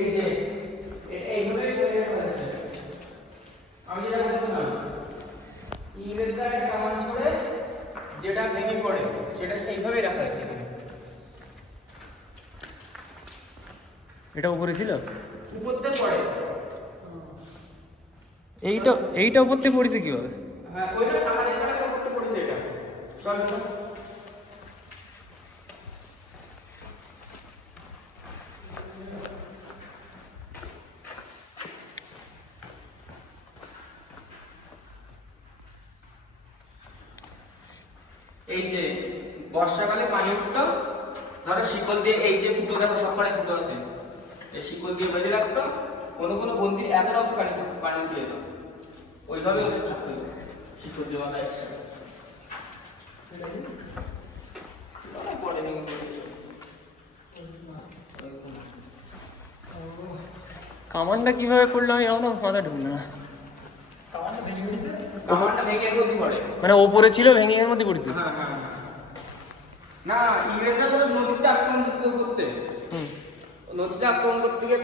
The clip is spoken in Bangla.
এই যে এইভাবেই তৈরি করা হয়েছে। আমি যেটা বলছিলাম, ইংরেজরা একটা কামান ছড়ে যেটা ভেঙে পড়ে সেটা এইভাবেই রাখা হয়েছে এখানে। এটা উপরে ছিল, উপরতে পড়ে। এইটা উপর থেকে পড়েছে কিভাবে? হ্যাঁ, ওইটা কাগজের কাছে উপরতে পড়েছে এটা। চল চল। এই যে বর্ষাকালে পানি উঠতো, ধরো শিকল দিয়ে, এই যে ফুটো দেখো সবকটাই ফুটো আছে, এই শিকল দিয়ে বেঁধে রাখতো। কোনো কোনো বন্দির এতটাও পানি থাকতো, পানি উঠে যেত, ওইভাবে ওদের থাকতো শিকল দিয়ে বাঁধা একসাথে। কামানটা কিভাবে পড়লো আমি এখনো মাথা ঢুকলো না। কামানটা ভেঙে এর মধ্যে পড়ে। মানে ওপরে ছিল, ভেঙে এর মধ্যে পড়েছে। হ্যাঁ হ্যাঁ হ্যাঁ। না, ইংরেজরা তো নদীতে আক্রমণ করতে, নদীতে আক্রমণ করতে গিয়ে